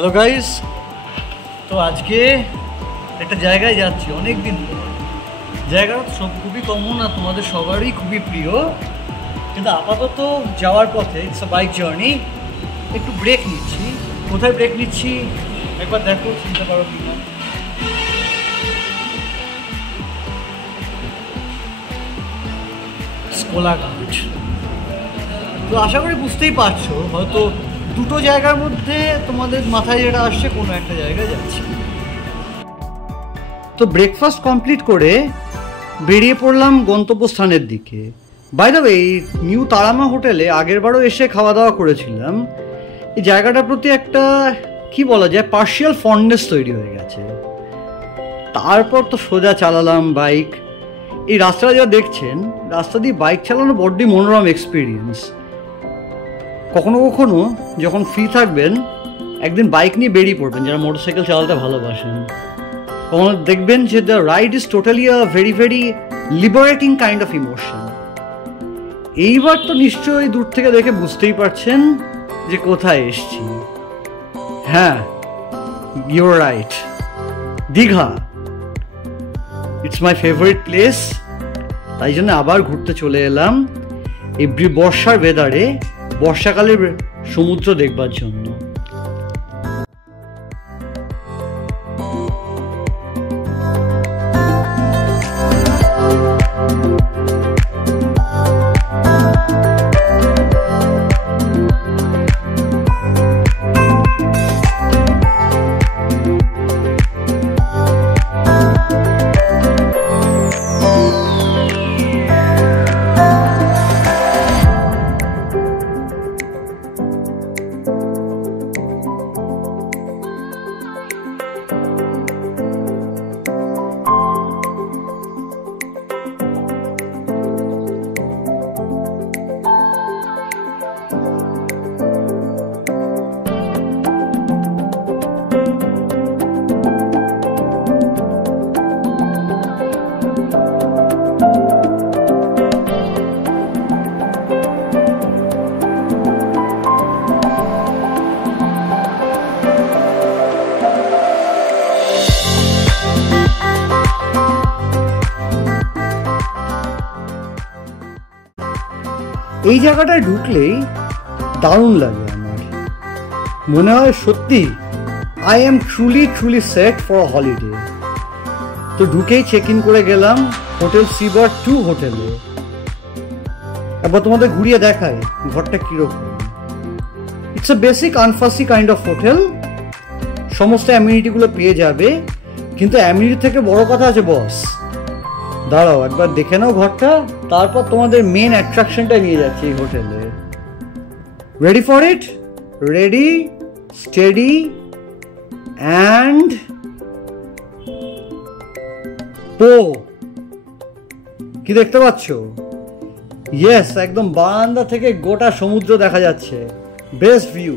Hello guys, তো আজকে একটা জায়গায় যাচ্ছি অনেক দিন পর। জায়গাটা সব খুবই কমন আর তোমাদের সবারই খুবই প্রিয়, কিন্তু আপাতত যাওয়ার পথে ইটস আ বাইক জার্নি। একটু ব্রেক নিচ্ছি। কোথায় ব্রেক নিচ্ছি একবার দেখো, চিনতে পারো কি না। কোলাঘাট। তো আশা করি বুঝতেই পারছো, হয়তো দুটো জায়গার মধ্যে তোমাদের মাথায় যেটা আসছে কোনো একটা জায়গায় যাচ্ছি। তো ব্রেকফাস্ট কমপ্লিট করে বেরিয়ে পড়লাম গন্তব্যস্থানের দিকে। বাই দ্য ওয়ে, এই নিউ তারামা হোটেলে আগেরবারও এসে খাওয়া দাওয়া করেছিলাম। এই জায়গাটার প্রতি একটা কি বলা যায় পার্শিয়াল ফন্ডনেস তৈরি হয়ে গেছে। তারপর তো সোজা চালালাম বাইক। এই রাস্তাটা যা দেখছেন, রাস্তা দিয়ে বাইক চালানো বড্ডই মনোরম এক্সপিরিয়েন্স। কখনো কখনো যখন ফ্রি থাকবেন একদিন বাইক নিয়ে বেরিয়ে পড়বেন, যারা মোটরসাইকেল চালাতে ভালোবাসেন। কখনো দেখবেন যে the ride is totally a very very liberating kind of emotion. এইবার তো নিশ্চয়ই দূর থেকে দেখে বুঝতেই পারছেন যে কোথায় এসছি। হ্যাঁ, your right, Digha. It's my favourite place. তাই জন্য আবার ঘুরতে চলে এলাম এই বর্ষার ওয়েদারে, বর্ষাকালের সমুদ্র দেখবার জন্য। এই জায়গাটায় ঢুকলেই দারুণ লাগে আমার। মনে হয় সত্যি I am truly set for holiday. তো ঢুকেই চেক ইন করে গেলাম হোটেল সিবার 2 হোটেলে। এবার তোমাদের ঘুরিয়ে দেখায় ঘরটা কিরকম। It's a basic unfussy kind of hotel. সমস্ত অ্যামিনিটিগুলো পেয়ে যাবে, কিন্তু অ্যামিনিটি থেকে বড় কথা আছে বস। দাঁড়াও একবার দেখে নাও ঘরটা, তারপর তোমাদের মেন অ্যাট্রাকশনটা নিয়ে যাচ্ছি এই হোটেলে। Ready for it? Ready, steady and পো। কি দেখতে পাচ্ছ? ইয়েস, একদম বারান্দা থেকে গোটা সমুদ্র দেখা যাচ্ছে। Best view.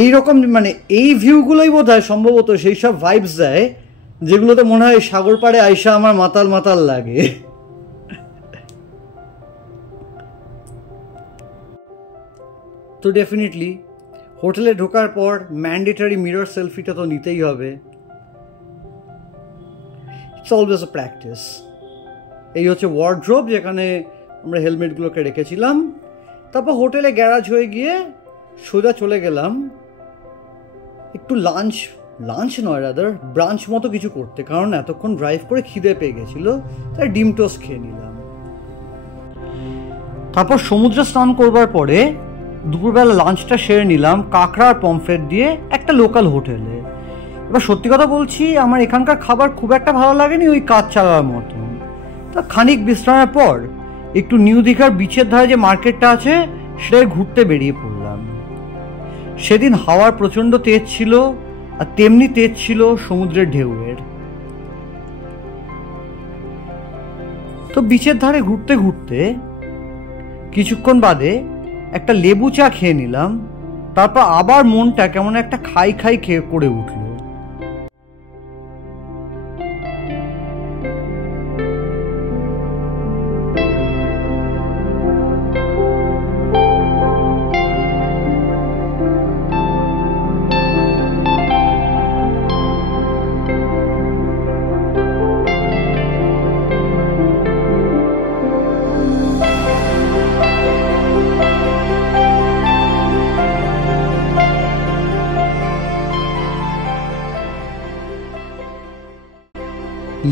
এইরকম মানে এই ভিউগুলোই বোধহয় সম্ভবত সেই সব ভাইবস দেয় যেগুলোতে মনে হয় সাগর পাড়ে আইসা আমার মাতাল মাতাল লাগে। তো ডেফিনেটলি হোটেলে ঢোকার পর ম্যান্ডেটরি মিরর সেলফিটা তো নিতেই হবে। It's always a practice. এই হচ্ছে ওয়ার্ড্রোব, যেখানে আমরা হেলমেটগুলোকে রেখেছিলাম। তারপর হোটেলে গ্যারাজ হয়ে গিয়ে সোজা চলে গেলাম একটু লাঞ্চ নয় রাদার ব্রাঞ্চ মতো কিছু করতে, কারণ এতক্ষণ ড্রাইভ করে খিদে পেয়ে গেছিলো, তাই ডিম টোস্ট খেয়ে নিলাম। তারপর সমুদ্রে স্নান করবার পরে দুপুরবেলা লাঞ্চটা সেরে নিলাম কাঁকড়া আর পমফ্রেট দিয়ে একটা লোকাল হোটেলে। এবার সত্যি কথা বলছি, আমার এখানকার খাবার খুব একটা ভালো লাগেনি, ওই কাজ চালার মতন। তা খানিক বিশ্রামের পর একটু নিউ দীঘার বিচের ধারে যে মার্কেটটা আছে সেটাই ঘুরতে বেরিয়ে পড়লাম। সেদিন হাওয়ার প্রচণ্ড তেজ ছিল, আর তেমনি তেজ ছিল সমুদ্রের ঢেউয়ের। তো বিচের ধারে ঘুরতে ঘুরতে কিছুক্ষণ বাদে একটা লেবু চা খেয়ে নিলাম। তারপর আবার মনটা কেমন একটা খাই খাই খেয়ে করে উঠল।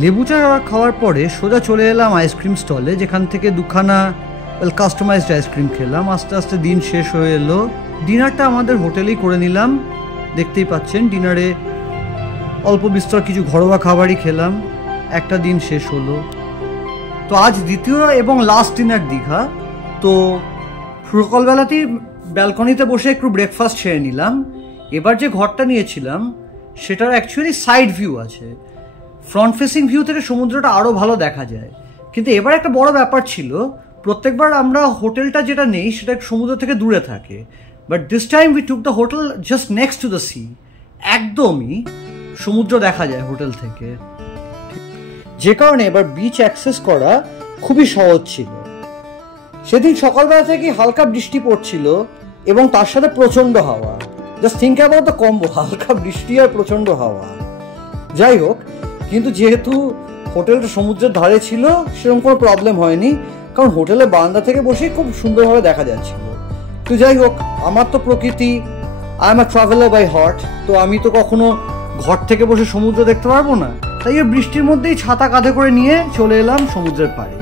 লেবু চা খাওয়ার পরে সোজা চলে এলাম আইসক্রিম স্টলে, যেখান থেকে দুখানা কাস্টমাইজড আইসক্রিম খেলাম। আস্তে আস্তে দিন শেষ হয়ে এলো। ডিনারটা আমাদের হোটেলেই করে নিলাম, দেখতেই পাচ্ছেন। ডিনারে অল্প বিস্তর কিছু ঘরোয়া খাবারই খেলাম। একটা দিন শেষ হলো। তো আজ দ্বিতীয় এবং লাস্ট ডিনার দীঘা। তো সকালবেলাতেই ব্যালকনিতে বসে একটু ব্রেকফাস্ট সেরে নিলাম। এবার যে ঘরটা নিয়েছিলাম সেটার অ্যাকচুয়ালি সাইড ভিউ আছে, ফ্রন্ট ফেসিং ভিউ থেকে সমুদ্রটা আরও ভালো দেখা যায়। কিন্তু এবার একটা বড় ব্যাপার ছিল, প্রত্যেকবার আমরা হোটেলটা যেটা নেই সেটা সমুদ্র থেকে দূরে থাকে, but this time we took the hotel just next to the sea. একদমই সমুদ্র দেখা যায় হোটেল থেকে, যে কারণে এবার বিচ অ্যাক্সেস করা খুবই সহজ ছিল। সেদিন সকালবেলা থেকে হালকা বৃষ্টি পড়ছিল এবং তার সাথে প্রচণ্ড হাওয়া। Just think about the combo, হালকা বৃষ্টি আর প্রচণ্ড হাওয়া। যাই হোক, কিন্তু যেহেতু হোটেলটা সমুদ্রের ধারে ছিল সেরকম কোনো প্রবলেম হয়নি, কারণ হোটেলের বারান্দা থেকে বসেই খুব সুন্দরভাবে দেখা যাচ্ছিল। তো যাই হোক, আমার তো প্রকৃতি, I am a traveller by heart, তো আমি তো কখনো ঘর থেকে বসে সমুদ্র দেখতে পারবো না। তাই এই বৃষ্টির মধ্যেই ছাতা কাঁধে করে নিয়ে চলে এলাম সমুদ্রের পাড়ে।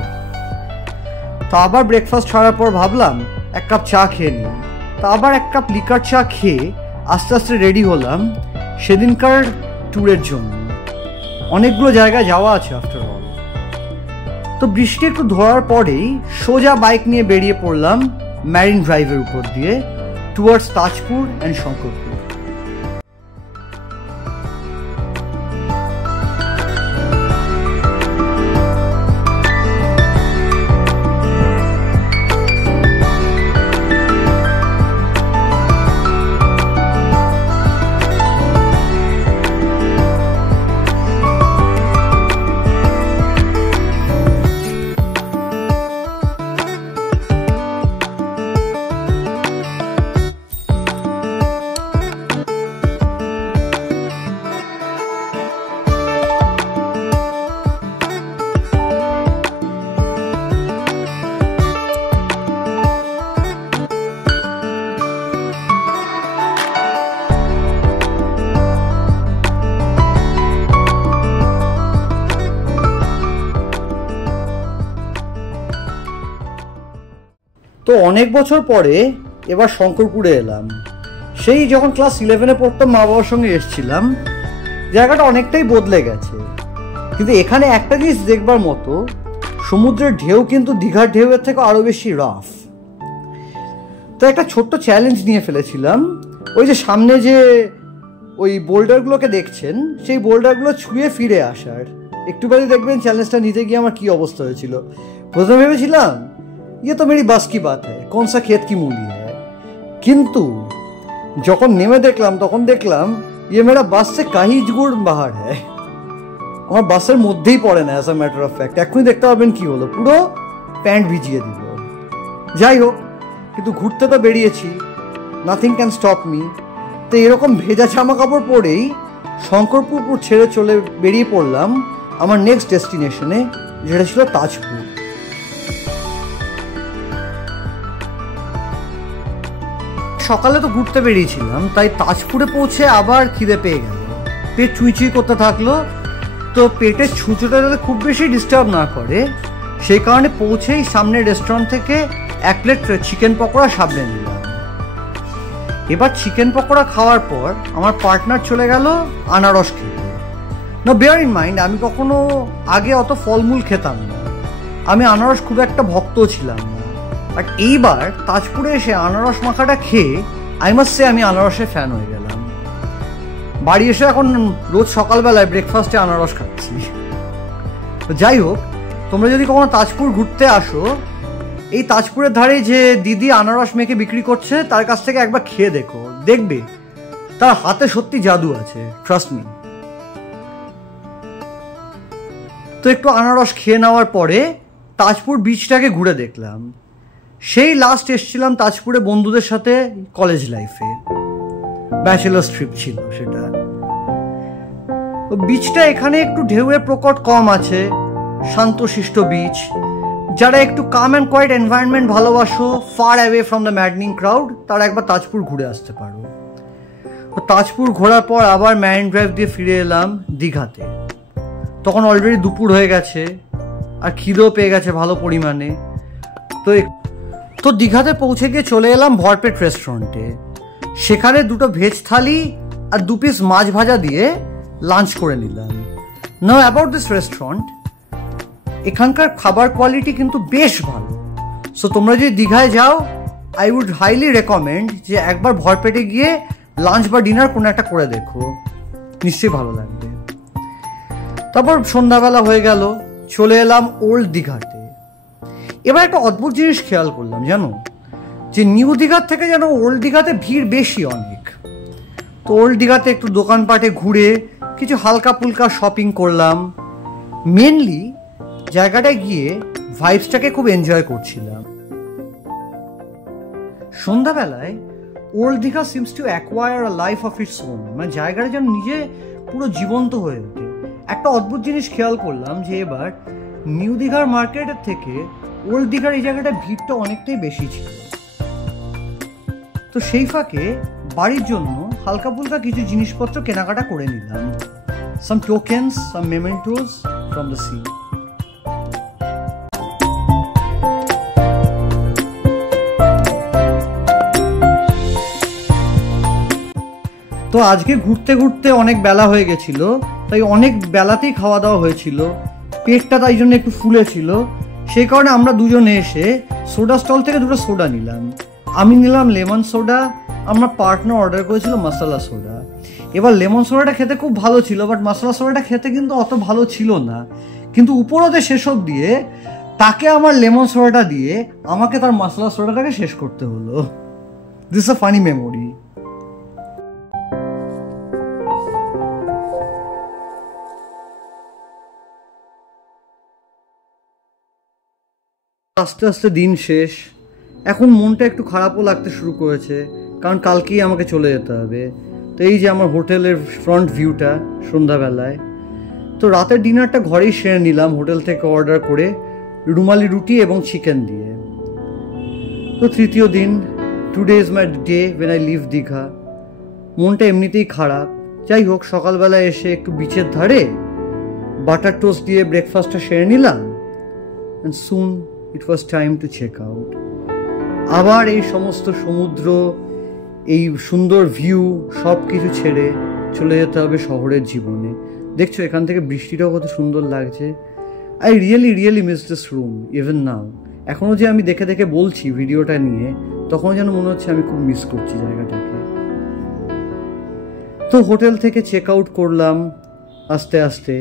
তো আবার ব্রেকফাস্ট ছাড়ার পর ভাবলাম এক কাপ চা খেয়ে নিই। তা আবার এক কাপ লিকার চা খেয়ে আস্তে আস্তে রেডি হলাম সেদিনকার ট্যুরের জন্য। অনেকগুলো জায়গায় যাওয়া আছে আফটার অল। তো বৃষ্টি একটু ধরার পরেই সোজা বাইক নিয়ে বেরিয়ে পড়লাম ম্যারিন ড্রাইভের উপর দিয়ে টুয়ার্ডস তাজপুর অ্যান্ড শঙ্করপুর। তো অনেক বছর পরে এবার শঙ্করপুরে এলাম। সেই যখন ক্লাস 11-এ পড়তাম মা বাবার সঙ্গে এসেছিলাম। জায়গাটা অনেকটাই বদলে গেছে, কিন্তু এখানে একটা জিনিস দেখবার মতো, সমুদ্রের ঢেউ কিন্তু দীঘার ঢেউয়ের থেকে আরও বেশি রাফ। তো একটা ছোট্ট চ্যালেঞ্জ নিয়ে ফেলেছিলাম, ওই যে সামনে যে ওই বোল্ডারগুলোকে দেখছেন সেই বোল্ডারগুলো ছুঁয়ে ফিরে আসার। একটু বাদে দেখবেন চ্যালেঞ্জটা নিতে গিয়ে আমার কী অবস্থা হয়েছিল। প্রথমে ভেবেছিলাম ये तो मेरी बस की बात है, कौन सा खेत की मूली है, किंतु যখন নেমে দেখলাম তখন দেখলাম ये मेरा बस से काहीज गुड़ बाहर है। আমার বাসের মধ্যেই পড়ে না, as a matter of fact. এখনই দেখতে পাবেন কি হলো, পুরো প্যান্ট ভিজিয়ে দিল। যাই হোক, কিন্তু ঘুরতে তো বেরিয়েছি, নাথিং ক্যান স্টপ মি। তো এরকম ভেজা জামা কাপড় পরেই শঙ্করপুর ছেড়ে বেরিয়ে পড়লাম আমার নেক্সট ডেস্টিনেশনে, যেটা ছিল তাজপুর। সকালে তো ঘুরতে বেরিয়েছিলাম, তাই তাজপুরে পৌঁছে আবার খিদে পেয়ে গেল, পেট চুইচুই করতে থাকলো। তো পেটের ছুঁচোটা যাতে খুব বেশি ডিস্টার্ব না করে সেই কারণে পৌঁছেই সামনের রেস্টুরেন্ট থেকে এক প্লেট চিকেন পকোড়া সামনে নিলাম। এবার চিকেন পকোড়া খাওয়ার পর আমার পার্টনার চলে গেল আনারস খেতে। না, বেয়ার ইন মাইন্ড, আমি কখনো আগে অত ফলমূল খেতাম না, আমি আনারস খুব একটা ভক্তও ছিলাম না। বাট এইবার তাজপুরে এসে আনারস মাখাটা খেয়ে আই মাস্ট সে আমি আনারসের ফ্যান হয়ে গেলাম। বাড়ি এসে এখন রোজ সকালবেলায় ব্রেকফাস্টে আনারস খাচ্ছি। তো যাই হোক, তোমরা যদি কখনো তাজপুর ঘুরতে আসো, এই তাজপুরের ধারে যে দিদি আনারস মেখে বিক্রি করছে তার কাছ থেকে একবার খেয়ে দেখো, দেখবে তার হাতে সত্যি জাদু আছে, ট্রাস্ট মি। তো একটু আনারস খেয়ে নেওয়ার পরে তাজপুর বিচটাকে ঘুরে দেখলাম। সেই লাস্ট এসেছিলাম তাজপুরে বন্ধুদের সাথে কলেজ লাইফে, ব্যাচেলার্স ট্রিপ ছিল সেটা। তো বিচটা এখানে একটু ঢেউয়ের প্রকট কম আছে, শান্তশিষ্ট বিচ। যারা একটু কাম অ্যান্ড কোয়াইট এনভায়রনমেন্ট ভালোবাসো, far away from the madding crowd, তারা একবার তাজপুর ঘুরে আসতে পারো। তো তাজপুর ঘোরার পর আবার ম্যারিন ড্রাইভ দিয়ে ফিরে এলাম দীঘাতে। তখন অলরেডি দুপুর হয়ে গেছে আর খিদেও পেয়ে গেছে ভালো পরিমাণে। তো দীঘাতে পৌঁছে গিয়ে চলে এলাম ভরপেট রেস্টুরেন্টে। সেখানে দুটো ভেজ থালি আর 2 পিস মাছ ভাজা দিয়ে লাঞ্চ করে নিলাম। নাও অ্যাবাউট দিস রেস্টুরেন্ট, এখানকার খাবার কোয়ালিটি কিন্তু বেশ ভালো। সো তোমরা যদি দীঘায় যাও, আই উড হাইলি রেকমেন্ড যে একবার ভরপেটে গিয়ে লাঞ্চ বা ডিনার কোনো একটা করে দেখো, নিশ্চয়ই ভালো লাগবে। তারপর সন্ধ্যাবেলা হয়ে গেল, চলে এলাম ওল্ড দীঘাতে। এবার একটা অদ্ভুত জিনিস খেয়াল করলাম জানো, যে নিউ দীঘার থেকে যেন ওল্ড দীঘাতে ভিড় বেশি অনেক। তো ওল্ড দীঘাতে একটু দোকানপাটে ঘুরে কিছু হালকা ফুলকা শপিং করলাম। মেনলি জায়গাটায় গিয়ে ভাইবসটাকে খুব এনজয় করছিলাম। সন্ধ্যাবেলায় old Digha seems to acquire a life of its own, মানে জায়গাটা যেন নিজে পুরো জীবন্ত হয়ে ওঠে। একটা অদ্ভুত জিনিস খেয়াল করলাম যে এবার নিউ দীঘার মার্কেটের থেকে ওল্ড দীঘার এই জায়গাটা ভিড়টা অনেকটাই বেশি ছিল। তো সেই ফাঁকে বাড়ির জন্য হালকা ফুলকা কিছু জিনিসপত্র কেনাকাটা করে নিলাম। Some tokens, some mementos from the sea. তো আজকে ঘুরতে ঘুরতে অনেক বেলা হয়ে গেছিল, তাই অনেক বেলাতেই খাওয়া দাওয়া হয়েছিল, পেটটা তাই জন্য একটু ফুলেছিল। সেই কারণে আমরা দুজনে এসে সোডা স্টল থেকে দুটো সোডা নিলাম। আমি নিলাম লেমন সোডা, আমার পার্টনার অর্ডার করেছিল মশলা সোডা। এবার লেমন সোডাটা খেতে খুব ভালো ছিল, বাট মশলা সোডাটা খেতে কিন্তু অত ভালো ছিল না। কিন্তু উপরতে সেসব দিয়ে তাকে আমার লেমন সোডাটা দিয়ে আমাকে তার মশলা সোডাটাকে শেষ করতে হলো। This a funny memory. আস্তে আস্তে দিন শেষ, এখন মনটা একটু খারাপও লাগতে শুরু করেছে, কারণ কালকেই আমাকে চলে যেতে হবে। তো এই যে আমার হোটেলের ফ্রন্ট ভিউটা সন্ধ্যাবেলায়। তো রাতের ডিনারটা ঘরেই সেরে নিলাম হোটেল থেকে অর্ডার করে, রুমালি রুটি এবং চিকেন দিয়ে। তো তৃতীয় দিন, today is my day when I leave Digha. মনটা এমনিতেই খারাপ, যাই হোক সকালবেলায় এসে একটু বিচের ধারে বাটার টোস্ট দিয়ে ব্রেকফাস্টটা সেরে নিলাম। And soon it was time to check out. আবার এই সমস্ত সমুদ্র, এই সুন্দর ভিউ সব কিছু ছেড়ে চলে যেতে হবে শহরের জীবনে। দেখছো এখান থেকে বৃষ্টিটাও কত সুন্দর লাগছে। I really miss this room even নাও। এখনও যে আমি দেখে দেখে বলছি ভিডিওটা নিয়ে, তখনও যেন মনে হচ্ছে আমি খুব মিস করছি জায়গাটাকে। তো হোটেল থেকে চেক আউট করলাম আস্তে আস্তে,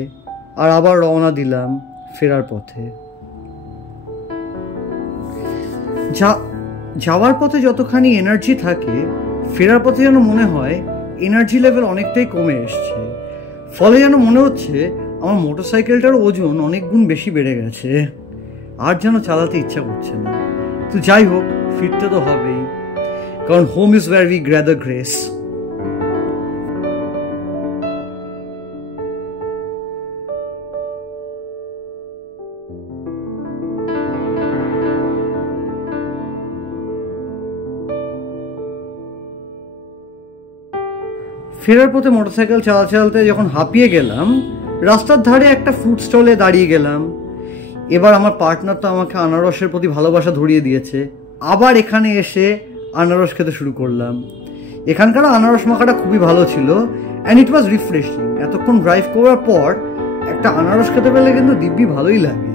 আর আবার রওনা দিলাম ফেরার পথে। যাওয়ার পথে যতখানি এনার্জি থাকে, ফেরার পথে যেন মনে হয় এনার্জি লেভেল অনেকটাই কমে এসছে। ফলে যেন মনে হচ্ছে আমার মোটরসাইকেলটার ওজন অনেক গুণ বেশি বেড়ে গেছে, আর যেন চালাতে ইচ্ছা করছে না। তো যাই হোক, ফিরতে তো হবেই, কারণ home is wire we gather grace. ফেরার পথে মোটরসাইকেল চালাতে চালাতে যখন হাঁপিয়ে গেলাম, রাস্তার ধারে একটা ফ্রুট স্টলে দাঁড়িয়ে গেলাম। এবার আমার পার্টনার তো আমাকে আনারসের প্রতি ভালোবাসা ধরিয়ে দিয়েছে, আবার এখানে এসে আনারস খেতে শুরু করলাম। এখানকার আনারস মাখাটা খুবই ভালো ছিল, অ্যান্ড ইট ওয়াজ রিফ্রেশিং। এতক্ষণ ড্রাইভ করার পর একটা আনারস খেতে পেলে কিন্তু দিব্যি ভালোই লাগে।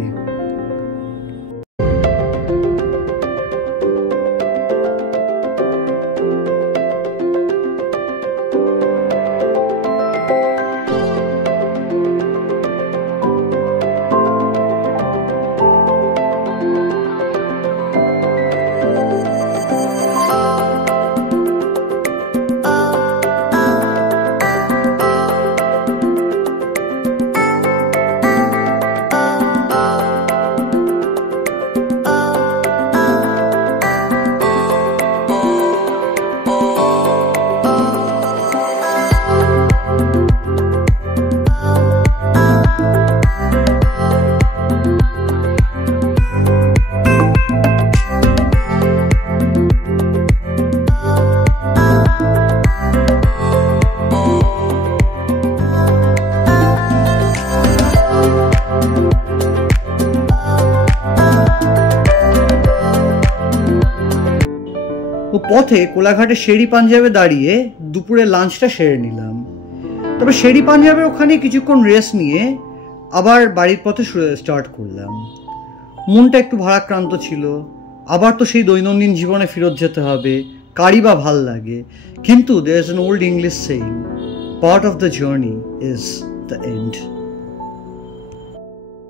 পথে কোলাঘাটে শেরি পাঞ্জাবে দাঁড়িয়ে দুপুরে লাঞ্চটা সেরে নিলাম। তবে শেরি পাঞ্জাবে ওখানে কিছুক্ষণ রেস্ট নিয়ে আবার বাড়ির পথে স্টার্ট করলাম। মনটা একটু ভারাক্রান্ত ছিল। আবার তো সেই দৈনন্দিন জীবনে ফেরত যেতে হবে, কারই বা ভাল লাগে। কিন্তু there is an old English saying, part of the journey is the end.